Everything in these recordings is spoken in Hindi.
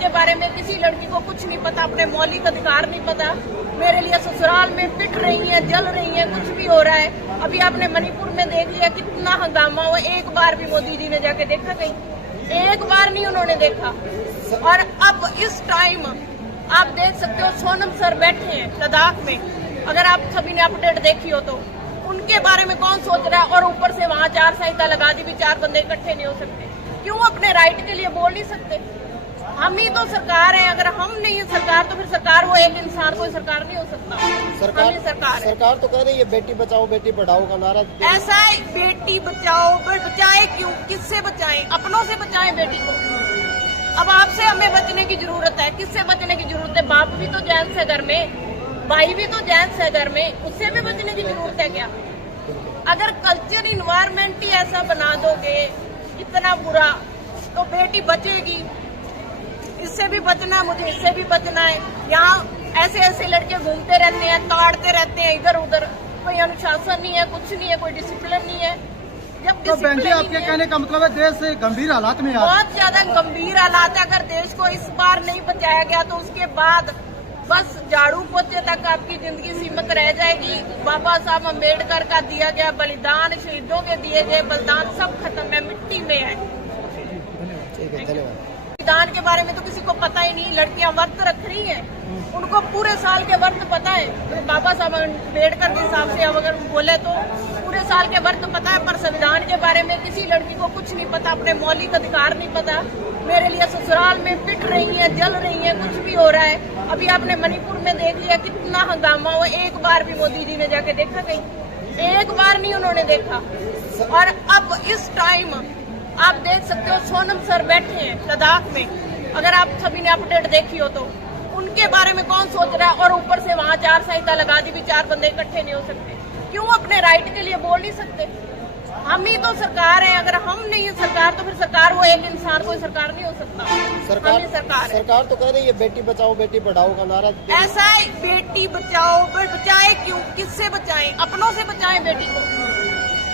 के बारे में किसी लड़की को कुछ नहीं पता, अपने मौलिक अधिकार नहीं पता। मेरे लिए ससुराल में पिट रही है, जल रही है, कुछ भी हो रहा है। अभी आपने मणिपुर में देख लिया कितना हंगामा हुआ, एक बार भी मोदी जी ने जाके देखा कहीं? एक बार नहीं उन्होंने देखा। और अब इस टाइम आप देख सकते हो सोनम सर बैठे हैं लद्दाख में, अगर आप सभी ने अपडेट देखी हो तो उनके बारे में कौन सोच रहा है? और ऊपर से वहां चार संहिता लगा दी भी, 4 बंदे इकट्ठे नहीं हो सकते। क्यों अपने राइट के लिए बोल नहीं सकते? हम ही तो सरकार है, अगर हम नहीं है सरकार तो फिर सरकार वो एक इंसान कोई सरकार नहीं हो सकता। सरकार तो कह रही है बेटी बचाओ बेटी पढ़ाओ का नारा। ऐसा है, बेटी बचाओ, बचाए क्यों? किससे बचाएं? अपनों से बचाएं बेटी को। अब आपसे हमें बचने की जरूरत है। किससे बचने की जरूरत है? बाप भी तो जेंट्स है घर में, भाई भी तो जेंट्स है घर में, उससे भी बचने की जरूरत है क्या? अगर कल्चर इन्वायरमेंट ही ऐसा बना दोगे इतना बुरा, तो बेटी बचेगी। इससे भी बचना है, मुझे इससे भी बचना है। यहाँ ऐसे ऐसे लड़के घूमते रहते हैं, ताड़ते रहते हैं इधर उधर, कोई अनुशासन नहीं है, कुछ नहीं है, कोई डिसिप्लिन नहीं है। जब तो बहन जी आपके कहने का मतलब है देश गंभीर हालात में है, बहुत ज्यादा गंभीर हालात है। अगर देश को इस बार नहीं बचाया गया तो उसके बाद बस झाड़ू पोछे तक आपकी जिंदगी सीमित रह जाएगी। बाबा साहब अम्बेडकर का दिया गया बलिदान, शहीदों के दिए गए बलिदान सब खत्म है, मिट्टी में है। धन्यवाद। संविधान के बारे में तो किसी को पता ही नहीं। लड़कियां व्रत रख रही हैं, उनको पूरे साल के व्रत पता है। बाबा साहब अम्बेडकर के हिसाब से अगर बोले तो पूरे साल के व्रत पता है, पर संविधान के बारे में किसी लड़की को कुछ नहीं पता, अपने मौलिक अधिकार नहीं पता। मेरे लिए ससुराल में पिट रही है, जल रही है, कुछ भी हो रहा है। अभी आपने मणिपुर में देख लिया कितना हंगामा हुआ, एक बार भी मोदी जी ने जाके देखा कहीं? एक बार नहीं उन्होंने देखा। और अब इस टाइम आप देख सकते हो सोनम सर बैठे हैं लद्दाख में, अगर आप सभी ने अपडेट देखी हो तो उनके बारे में कौन सोच रहा है? और ऊपर से वहां चार संहिता लगा दी भी, 4 बंदे इकट्ठे नहीं हो सकते। क्यों अपने राइट के लिए बोल नहीं सकते? हम ही तो सरकार है, अगर हम नहीं है सरकार तो फिर सरकार वो एक इंसान कोई सरकार नहीं हो सकता। सरकार तो कह रही है बेटी बचाओ बेटी पढ़ाओ का नारा। ऐसा है, बेटी बचाओ, बचाए क्यों? किससे बचाएं? अपनों से बचाएं बेटी को।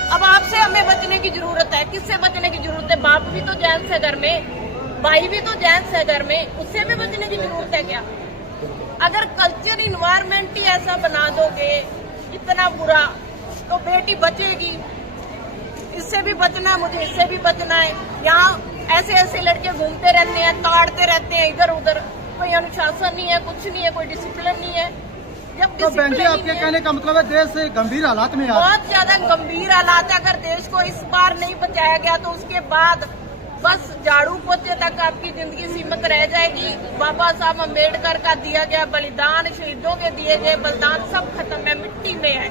अब आपसे हमें बचने की जरूरत है। किससे बचने की जरूरत है? बाप भी तो जेंट्स है घर में, भाई भी तो जेंट्स है घर में, उससे भी बचने की जरूरत है क्या? अगर कल्चर इन्वायरमेंट ही ऐसा बना दोगे इतना बुरा, तो बेटी बचेगी। इससे भी बचना है, मुझे इससे भी बचना है। यहाँ ऐसे ऐसे लड़के घूमते रहते हैं, ताड़ते रहते हैं इधर उधर, कोई अनुशासन नहीं है, कुछ नहीं है, कोई डिसिप्लिन नहीं है। जब तो बहन जी आपके कहने का मतलब है देश गंभीर हालात में है, बहुत ज्यादा गंभीर हालात है। अगर देश को इस बार नहीं बचाया गया तो उसके बाद बस झाड़ू पोछे तक आपकी जिंदगी सीमित रह जाएगी। बाबा साहब अम्बेडकर का दिया गया बलिदान, शहीदों के दिए गए बलिदान सब खत्म है, मिट्टी में है।